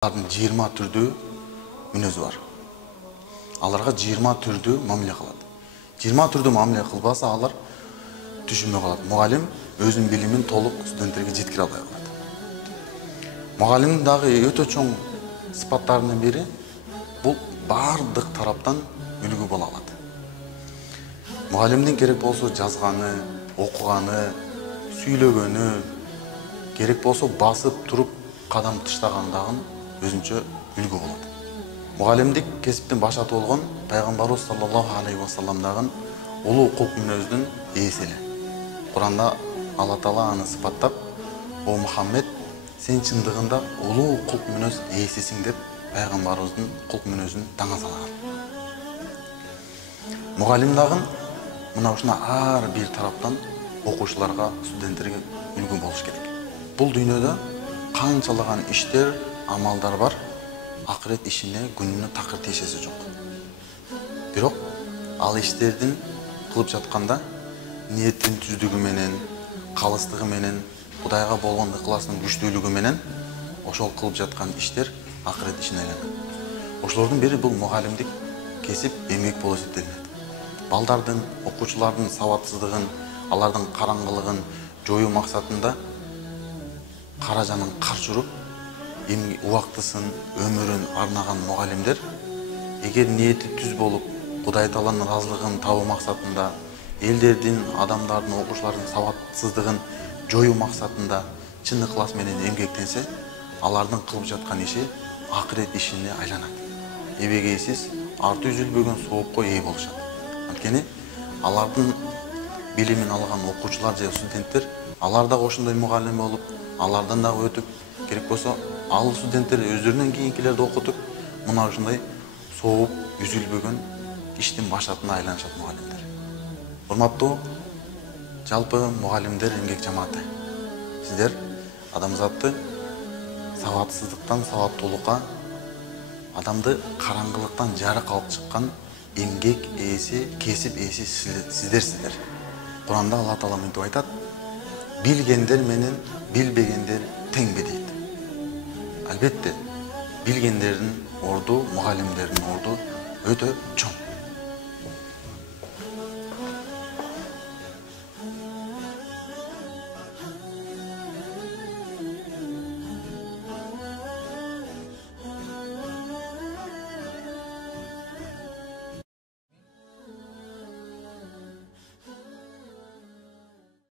Алардын 20 түрдүү мүнөзү бар. Аларга 20 түрдүү мамиле кылат. 20 түрдүү мамиле кылбаса алар түшүнбөй калат. Мугалим өзүнүн билимин толук студенттерге жеткире албай калат. Мугалимдин дагы өтө чоң сыпаттарынын бири бул бардык тараптан үлгү боло алат. Мугалимдин керек болсо жазганы, окуганы, сүйлөгөнү, керек болсо басып туруп кадам таштагандагын өзүнчө үлгү болот. Мугалимдик кесиптин баш аты болгон Пайгамбарыбыз саллаллаху алейхи вассаламдагы улуу кулк мүнөздүн ээси эле. Куранда Алла Таала аны сыпаттап, "О Мухаммед, сен чындыгында улуу кулк мүнөз ээсисиң" деп Пайгамбарыбыздын кулк мүнөзүн таңа салган. Мугалим дагы мына ушуна ар бир тараптан окуучуларга, студенттерге үлгү болуш керек. Бул дүйнөдө канчалаган иштер, амалдар бар, акырет ишине, күнүнө такыр тиешеси жок. Бирок ал иштердин кылып жатканда ниеттин түздүгү менен, калыстыгы менен, Кудайга болгон ыкласынын күчтүүлүгү менен ошол кылып жаткан иштер акырет ишине айланат. Ошолордун бири бул мугалимдик кесип эмгек болуп эсептелинет. Балдардын, окуучулардын сабатсыздыгын, алардын караңгылыгын жоюу максатында кара жанын каршы уруп, убактысын, өмүрүн арнаган мугалимдер эгер ниети түз болуп, Кудай Тааланын ыраазылыгын табуу максатында, элдердин, адамдардын, окуучулардын сабатсыздыгын жоюу максатында чын ыклас менен эмгектенсе, алардын кылып жаткан иши акырет ишине айланат. Эбегейсиз арты үзүлбөгөн соопко ээ болушат. Анткени алардын билимин алган окуучулар же студенттер, алар да ошондой мугалим болуп, алардан дагы өтүп, керек болсо ал студенттер өздөрүнөн кийинкилерди окутуп, мына ушундай сооп үзүлбөгөн иштин башатына айланышат мугалимдер. Урматтуу жалпы мугалимдер, эмгек жамааты. Сиздер адамзатты сабатсыздыктан сабаттуулукка, адамды караңгылыктан жарык алып чыккан эмгек ээси, кесип ээси сиздерсиздер. Куранда Алла Таала мынтип айтат: "Билгендер менен билбегендер теңби" дейт. Албетте, билгендердин орду, мугалимдердин орду өтө чоң.